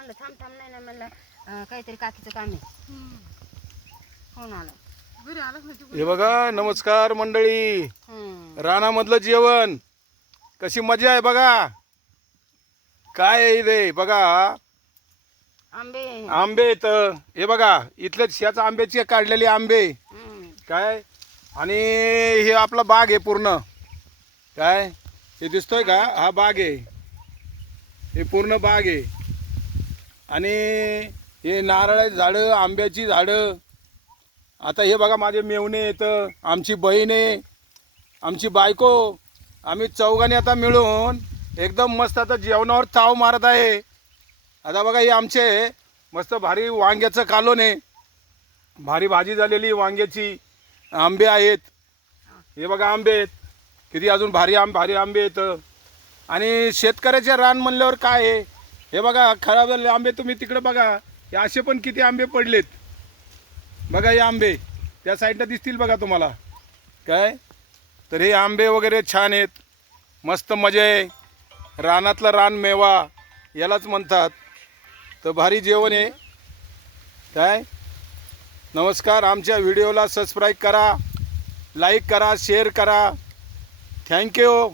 म्हणलं थांब थांब नाही नाही म्हणलं काहीतरी काकीचं काम आहे. फोन आला. हे बघा, नमस्कार मंडळी. रानामधलं जेवण कशी मजा आहे बघा. काय आहे रे बघा, आंबे आंबे येत. हे बघा इथले शेत आंब्याची काढलेले आंबे काय, आणि हे आपला बाग आहे पूर्ण. काय हे दिसतोय का, हा बाग आहे, हे पूर्ण बाग आहे. आणि हे नारळाची झाडं, आंब्याची झाडं. आता हे बघा माझे मेवणे येतं, आमची बहीण आहे, आमची बायको, आम्ही चौघांनी आता मिळून एकदम मस्त आता जेवणावर ताव मारत आहे. आता बघा हे आमचे मस्त भारी वांग्याचं कालवण आहे, भारी भाजी झालेली वांग्याची. आंबे आहेत, हे बघा आंबे आहेत किती, अजून भारी आंबे येतं. आणि शेतकऱ्याचे रान म्हणल्यावर काय आहे, हे बघा खराब झालेले आंबे तुम्ही तिकडे बघा, हे असे पण किती आंबे पडलेत बघा. हे आंबे त्या साईडला दिसतील बघा तुम्हाला. काय तर हे आंबे वगैरे छान आहेत, मस्त मजा आहे. रानातला रान मेवा यालाच म्हणतात. तर भारी जेवण आहे. काय नमस्कार. आमच्या व्हिडिओला सबस्क्राईब करा, लाईक करा, शेअर करा. थँक्यू.